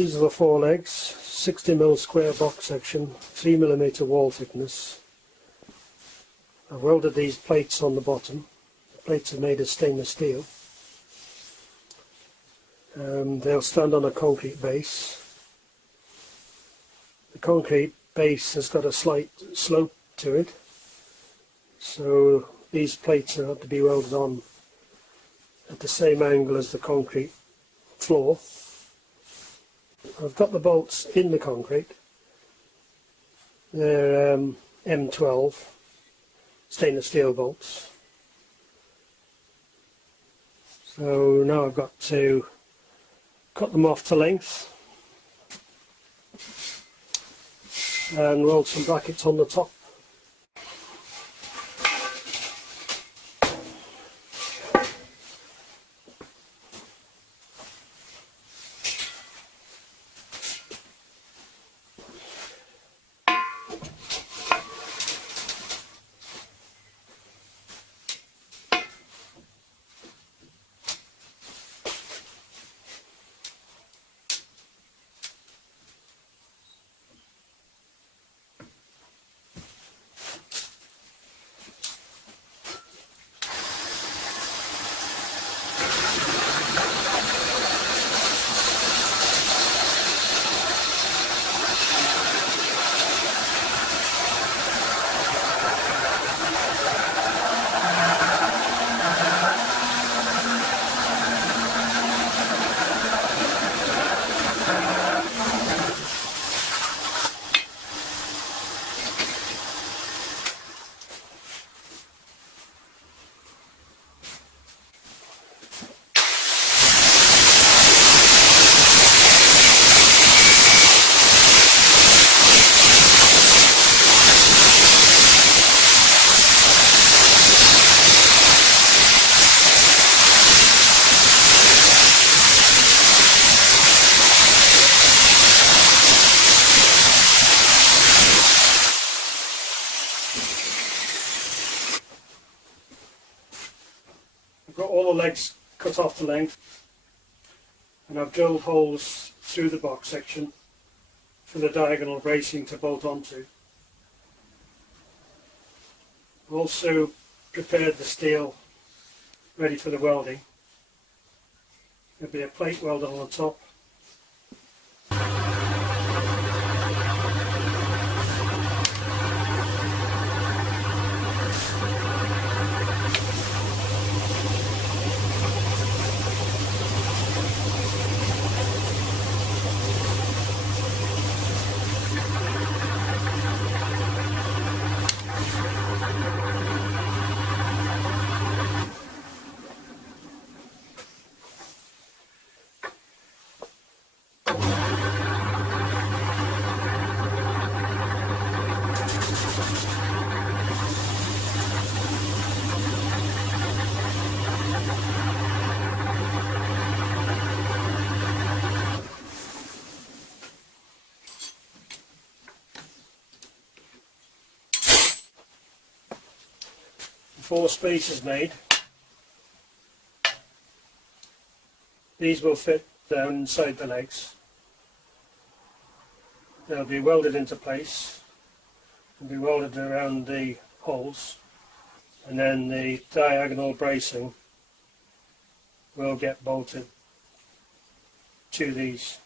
These are the four legs, 60mm square box section, 3mm wall thickness. I've welded these plates on the bottom. The plates are made of stainless steel. They'll stand on a concrete base. The concrete base has got a slight slope to it, so these plates have to be welded on at the same angle as the concrete floor. I've got the bolts in the concrete. They're M12 stainless steel bolts. So now I've got to cut them off to length and weld some brackets on the top. I've got all the legs cut off to length, and I've drilled holes through the box section for the diagonal bracing to bolt onto. I've also prepared the steel ready for the welding. There'll be a plate welded on the top. Four spaces made. These will fit down inside the legs. They'll be welded into place and be welded around the holes, and then the diagonal bracing will get bolted to these.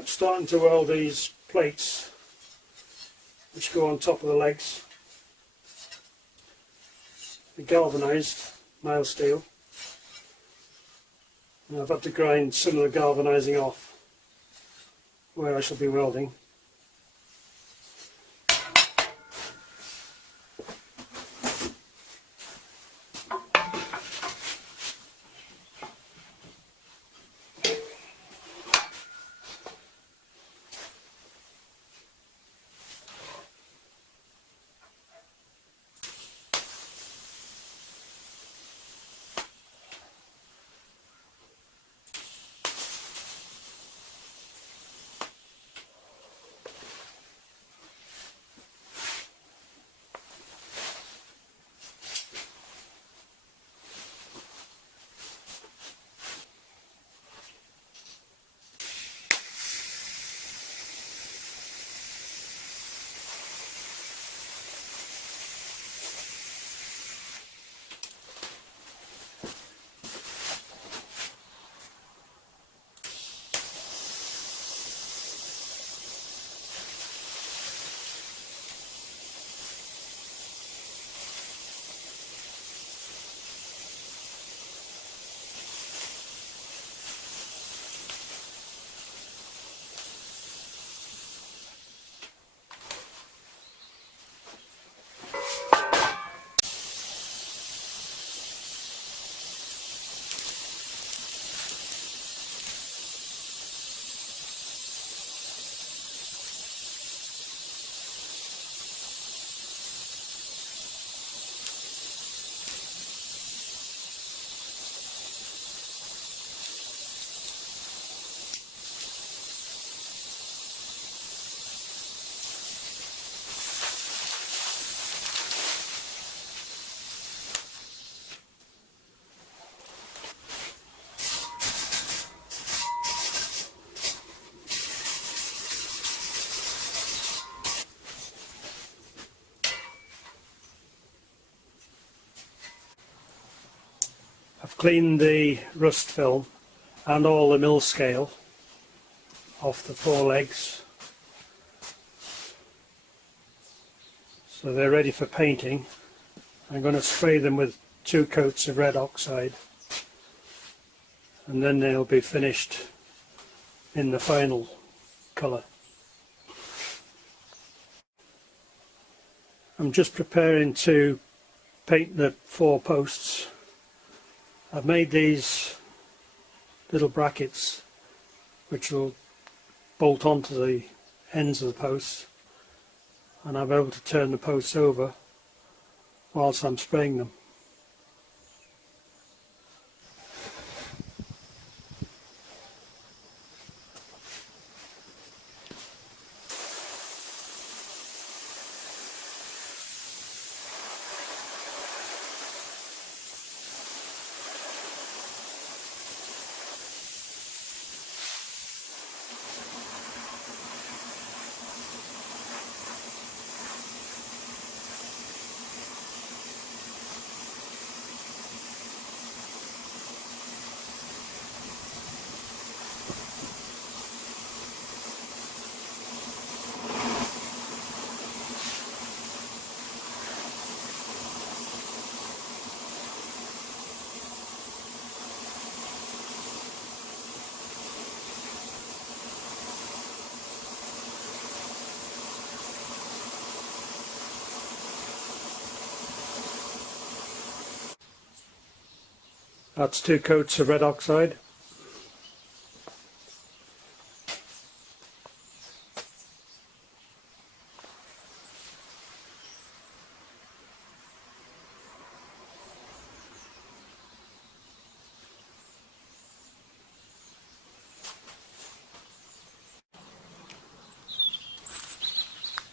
I'm starting to weld these plates which go on top of the legs. The galvanized mild steel. And I've had to grind some of the galvanizing off where I shall be welding. I've cleaned the rust film and all the mill scale off the 4 legs, so they're ready for painting. I'm going to spray them with 2 coats of red oxide and then they'll be finished in the final colour. I'm just preparing to paint the 4 posts. I've made these little brackets which will bolt onto the ends of the posts, and I'm able to turn the posts over whilst I'm spraying them. That's 2 coats of red oxide.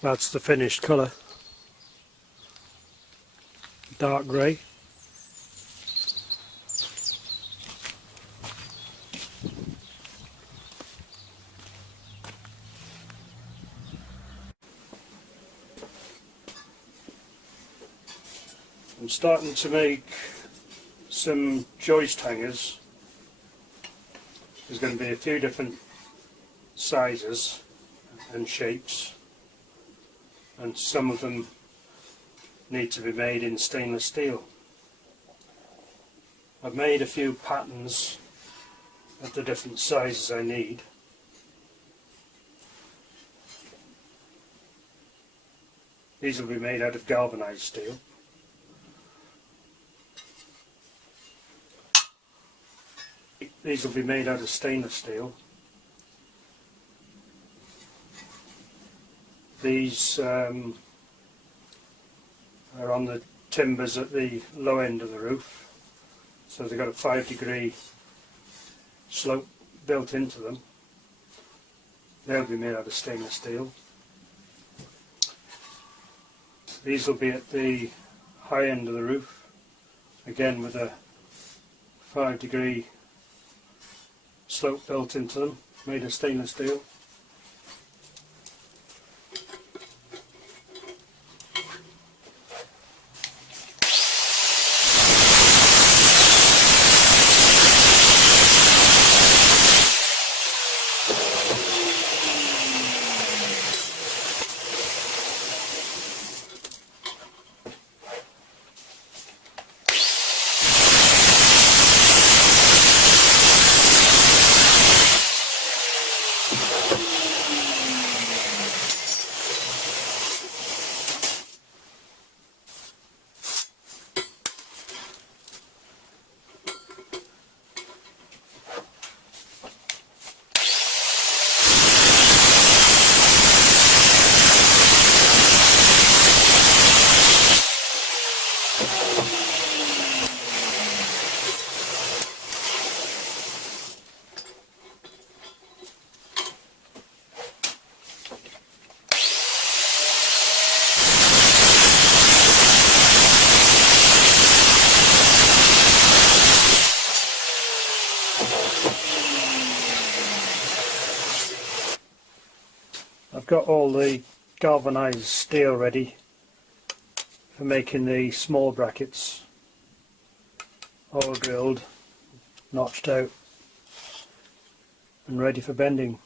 That's the finished colour, dark grey. I'm starting to make some joist hangers. There's going to be a few different sizes and shapes, and some of them need to be made in stainless steel. I've made a few patterns of the different sizes I need. These will be made out of galvanized steel. These will be made out of stainless steel. These are on the timbers at the low end of the roof, so they've got a 5-degree slope built into them. They'll be made out of stainless steel. These will be at the high end of the roof, again with a 5-degree slope built into them, made of stainless steel. I've got all the galvanized steel ready for making the small brackets, all drilled, notched out and ready for bending.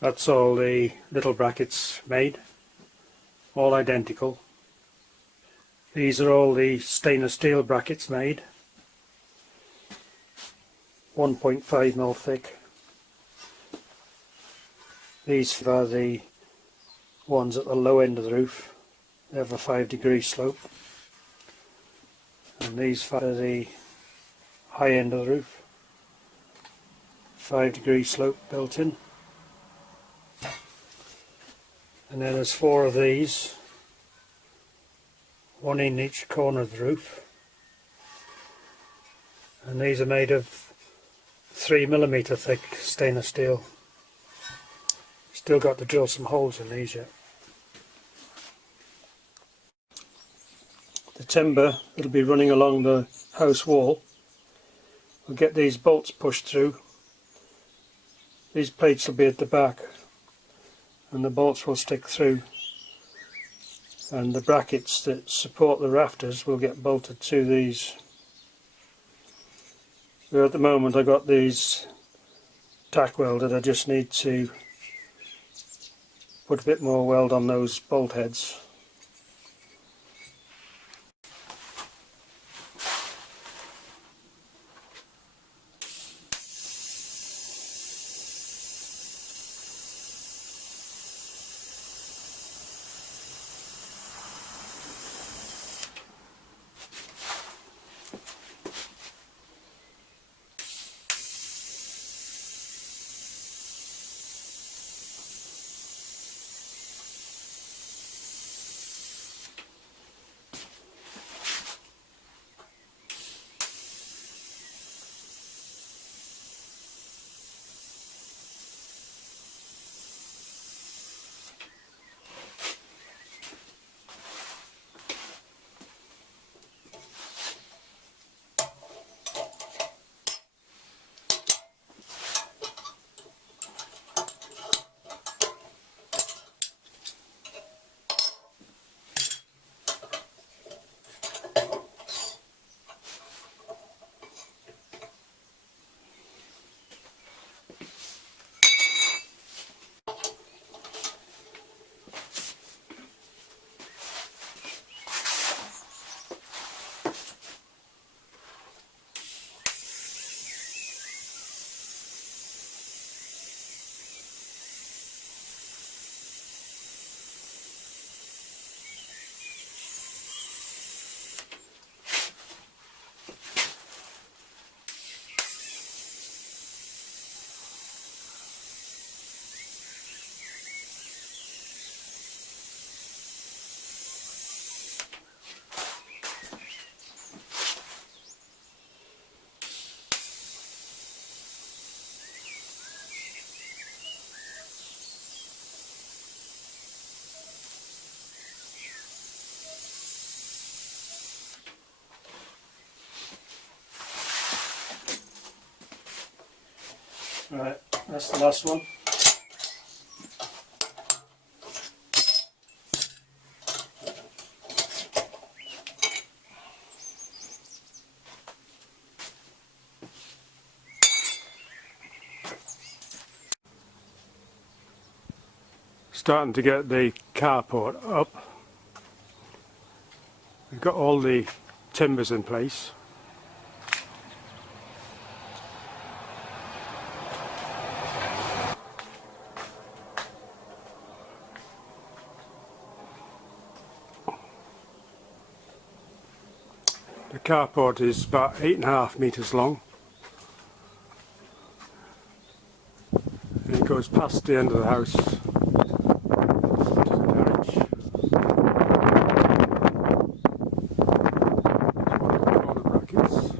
That's all the little brackets made, all identical. These are all the stainless steel brackets made, 1.5mm thick. These are the ones at the low end of the roof. They have a 5-degree slope. And these are the high end of the roof, 5-degree slope built in. And then there's 4 of these, one in each corner of the roof, and these are made of 3mm thick stainless steel. Still got to drill some holes in these yet. The timber that'll be running along the house wall, we'll get these bolts pushed through. These plates will be at the back, and the bolts will stick through, and the brackets that support the rafters will get bolted to these. So at the moment I got these tack welded. I just need to put a bit more weld on those bolt heads. Right, that's the last one. Starting to get the carport up. We've got all the timbers in place. The carport is about 8.5 metres long, and it goes past the end of the house to the garage. It's one of the corner brackets.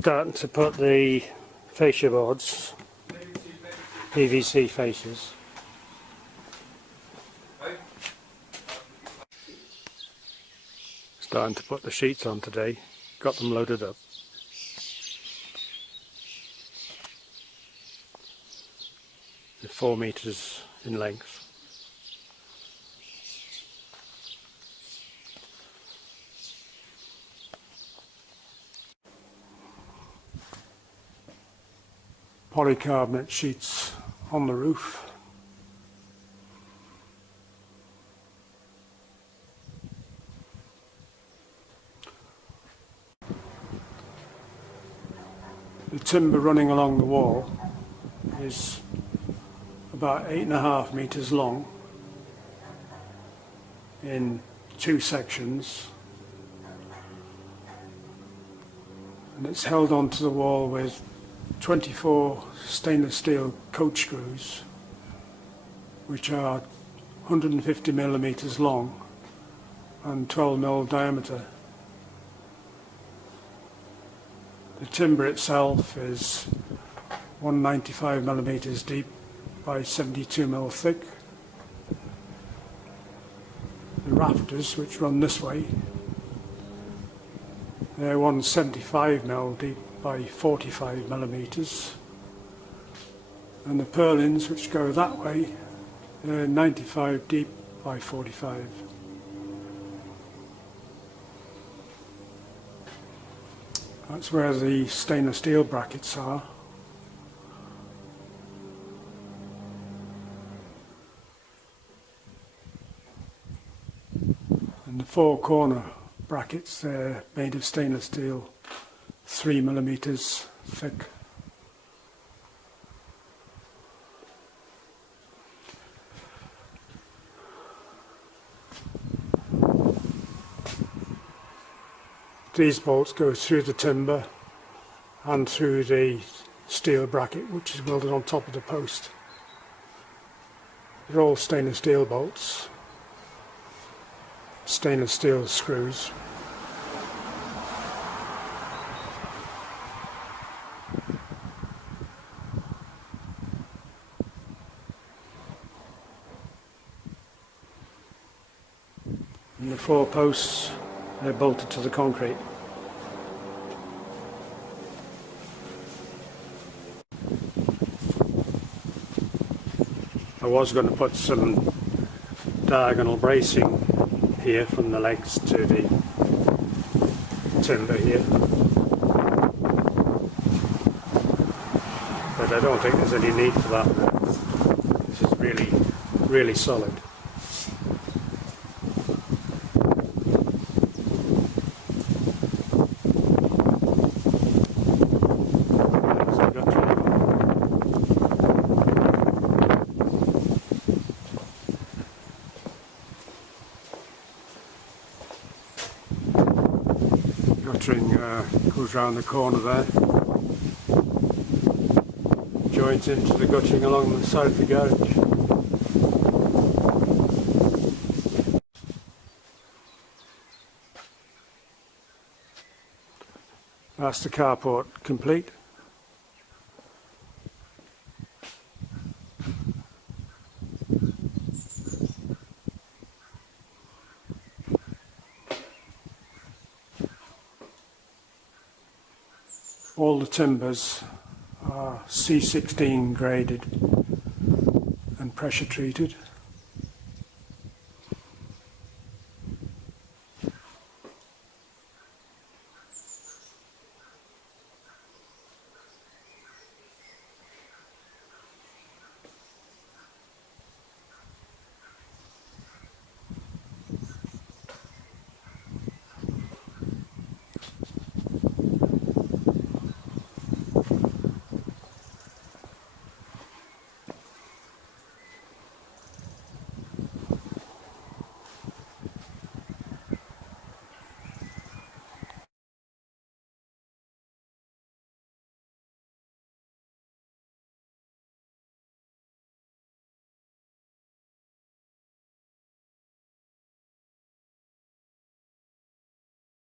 Starting to put the fascia boards, PVC fascias. Starting to put the sheets on today, got them loaded up. They're 4 metres in length. Polycarbonate sheets on the roof. The timber running along the wall is about 8.5 metres long in 2 sections, and it's held onto the wall with 24 stainless steel coach screws, which are 150 millimeters long and 12 mil diameter. The timber itself is 195 millimeters deep by 72 mil thick. The rafters, which run this way, they're 175 mil deep by 45 millimeters, and the purlins, which go that way, they're 95 deep by 45. That's where the stainless steel brackets are. And the 4 corner brackets, they're made of stainless steel, 3 millimeters thick. These bolts go through the timber and through the steel bracket, which is welded on top of the post. They're all stainless steel bolts, stainless steel screws. And the 4 posts, they're bolted to the concrete. I was going to put some diagonal bracing here from the legs to the timber here, but I don't think there's any need for that. This is really solid. goes round the corner there, joins into the gutting along the side of the garage. That's the carport complete. All the timbers are C16 graded and pressure treated.